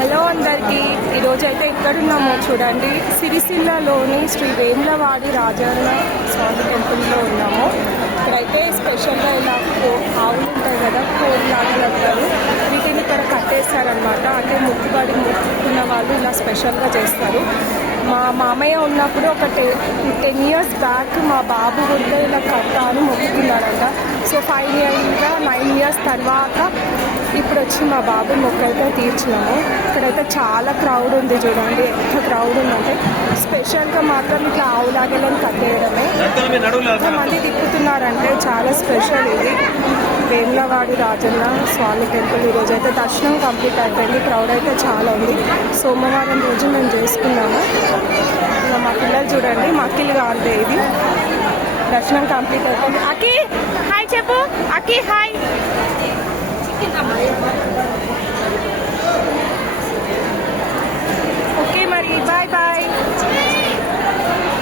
Hello అందరికీ. ఈరోజు అయితే ఎక్కడున్నామో చూడండి, సిరిసిల్లలోని శ్రీ వేములవాడి రాజన్న స్వామి టెంపుల్లో ఉన్నాము. ఇక్కడైతే స్పెషల్గా ఇలా ఆవులు ఉంటాయి కదా, కోడిలాగా అంటారు, వీటిని ఇక్కడ కట్టేస్తారనమాట. అంటే మొక్కుకున్న వాళ్ళు ఇలా స్పెషల్గా చేస్తారు. మా మామయ్య ఉన్నప్పుడు ఒక 10 years బ్యాక్ మా బాబు కూడా ఇలా కట్టాను మొక్కుకున్నారంట. సో ఫైనల్గా 9 years తర్వాత ఇప్పుడు వచ్చి మా బాబు మొక్కైతే తీర్చినాము. ఇక్కడైతే చాలా క్రౌడ్ ఉంది చూడండి, ఎంత క్రౌడ్ ఉందంటే. స్పెషల్గా మాత్రం ఇట్లా ఆవులాగలను కట్టేయడమే. ఎంతమంది తిప్పుతున్నారంటే చాలా స్పెషల్ ఇది. వేములవాడి రాజన్న స్వామి టెంపుల్ ఈరోజు అయితే దర్శనం కంప్లీట్ అయిపోయింది. క్రౌడ్ అయితే చాలా ఉంది. సోమవారం రోజు మేము చేసుకున్నాము. ఇలా మా పిల్లలు చూడండి, మా అక్కిలు కాదు ఇది. దర్శనం కంప్లీట్ అయిపోయింది. అకి హాయ్ చెప్పు, అకి హాయ్.